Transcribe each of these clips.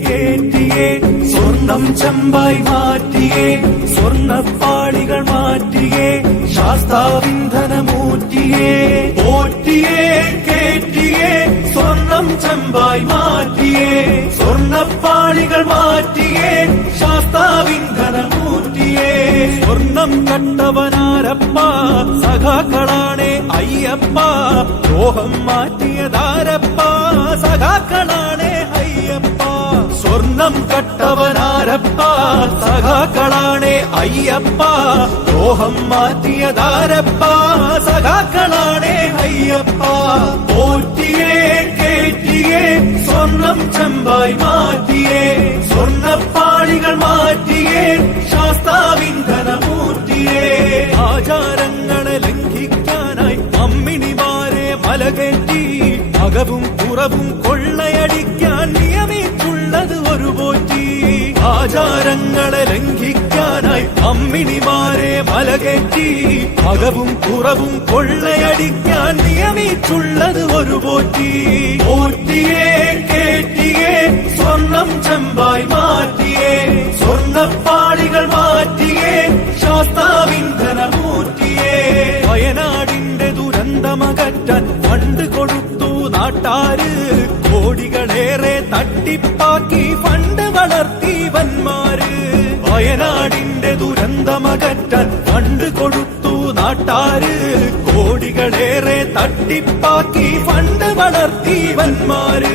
കേറ്റിയേ സ്വർണം ചെമ്പായി മാറ്റിയേ സ്വർണ്ണപ്പാളികൾ മാറ്റിയേ ശാസ്താവിന്ധനമൂറ്റിയേ പോറ്റിയേ കേറ്റിയേ സ്വർണം ചെമ്പായി മാറ്റിയേ സ്വർണ്ണപ്പാളികൾ മാറ്റിയേ ശാസ്താവിന്ധനമൂറ്റിയേ സ്വർണം കട്ടവനാരപ്പ സഖാക്കളാണേ അയ്യപ്പ ദ്രോഹം മാറ്റിയതാരപ്പ സഖാക്കളാണേ അയ്യപ്പ സ്വർണം കട്ടവനാരപ്പ സഖാക്കളാണേ അയ്യപ്പ ദ്രോഹം മാറ്റിയതാരപ്പ സഖാക്കളാണേ അയ്യപ്പ പോറ്റിയേ കേറ്റിയേ സ്വർണം ചെമ്പായി മാറ്റിയേ സ്വർണ്ണപ്പാളികൾ മാറ്റിയേ ശാസ്താവിന്ധനമൂർത്തിയേ ആചാരങ്ങളെ ലംഘിക്കാനായി അമ്മിണിമാരെ മലകേറ്റി അകവും പുറവും കൊള്ളയടിക്കാൻ നിയമിച്ചുള്ളത് ഒരു പോറ്റി ആചാരങ്ങളെ ലംഘിക്കാനായി അമ്മിണിമാരെ മലകേറ്റി അകവും പുറവും കൊള്ളയടിക്കാൻ നിയമിച്ചുള്ളത് ഒരു പോറ്റി പോറ്റിയേ കേറ്റിയേ സ്വർണം ചെമ്പായി മാറ്റിയേ സ്വർണ്ണപ്പാളികൾ മാറ്റിയേ ശാസ്താവിന്ധനമൂർത്തിയേ വയനാടിന്റെ ദുരന്തമകറ്റാൻ ഫണ്ട് കൊടുത്തു നാട്ടാര് കോടികളേറെ തട്ടിപ്പാക്കി ഫണ്ട് വളർത്തി വന്മാര് വയനാടിന്റെ ദുരന്തമകറ്റാൻ ഫണ്ട് കൊടുത്തു നാട്ടാര് കോടികളേറെ തട്ടിപ്പാക്കി ഫണ്ട് വളർത്തി വന്മാര്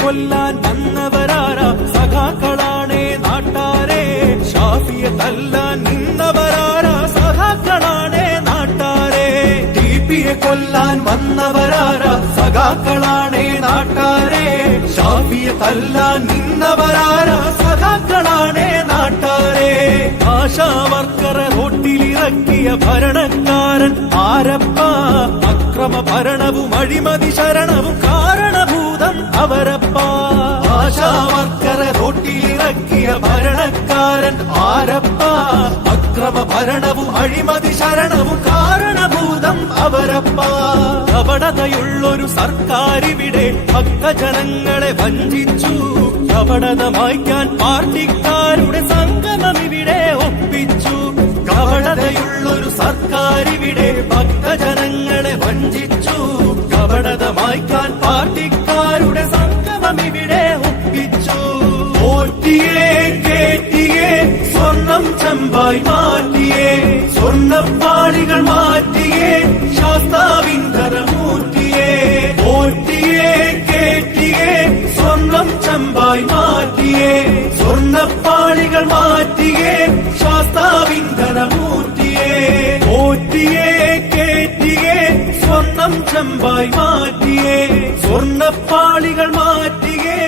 കൊല്ലാൻ വന്നവരാരാ സഖാക്കളാണേ നാട്ടാരെ ഷാഫിയെ തല്ലാൻ നിന്നവരാരാ സഖാക്കളാണേ നാട്ടാരെ ടിപിയെ കൊല്ലാൻ വന്നവരാരാ സഖാക്കളാണേ നാട്ടാരെ ഷാഫിയെ തല്ലാൻ നിന്നവരാരാ സഖാക്കളാണേ നാട്ടാരെ ആശാവർക്കറെ റോട്ടിലിറക്കിയ ഭരണക്കാരൻ ആരപ്പ അക്രമ ഭരണവും അഴിമതി ശരണവും കാരണഭൂതം അവരപ്പ ആശാവർക്കറെ റോട്ടിലിറക്കിയ ഭരണക്കാരൻ ആരപ്പ അക്രമ ഭരണവും അഴിമതി ശരണവും കാരണഭൂതം അവരപ്പ കപടതയുള്ളൊരു സർക്കാരിവിടെ ഭക്തജനങ്ങളെ വഞ്ചിച്ചു കപടത മായ്ക്കാൻ പാർട്ടിക്കാരുടെ സംഗമം ഇവിടെ ഒപ്പിച്ചു കപടതയുള്ളൊരു സർക്കാരിവിടെ ഭക്തജനങ്ങളെ വഞ്ചിച്ചു കപടത മായ്ക്കാൻ പാർട്ടിക്കാരുടെ സംഗമം ഇവിടെ ഒപ്പിച്ചു പോറ്റിയേ കേറ്റിയേ സ്വർണം ചെമ്പായി മാറ്റിയേ സ്വർണ്ണപ്പാളികൾ മാറ്റിയേ ശാസ്താവിന്ധനമൂർത്തിയേ പോറ്റിയേ കേറ്റിയേ സ്വർണം ചെമ്പായി മാറ്റിയേ സ്വർണ്ണപ്പാളികൾ മാറ്റിയേ ശാസ്താവിന്ധനമൂർത്തിയേ പോറ്റിയേ കേറ്റിയേ സ്വർണം ചെമ്പായി മാറ്റിയേ സ്വർണ്ണപ്പാളികൾ മാറ്റിയേ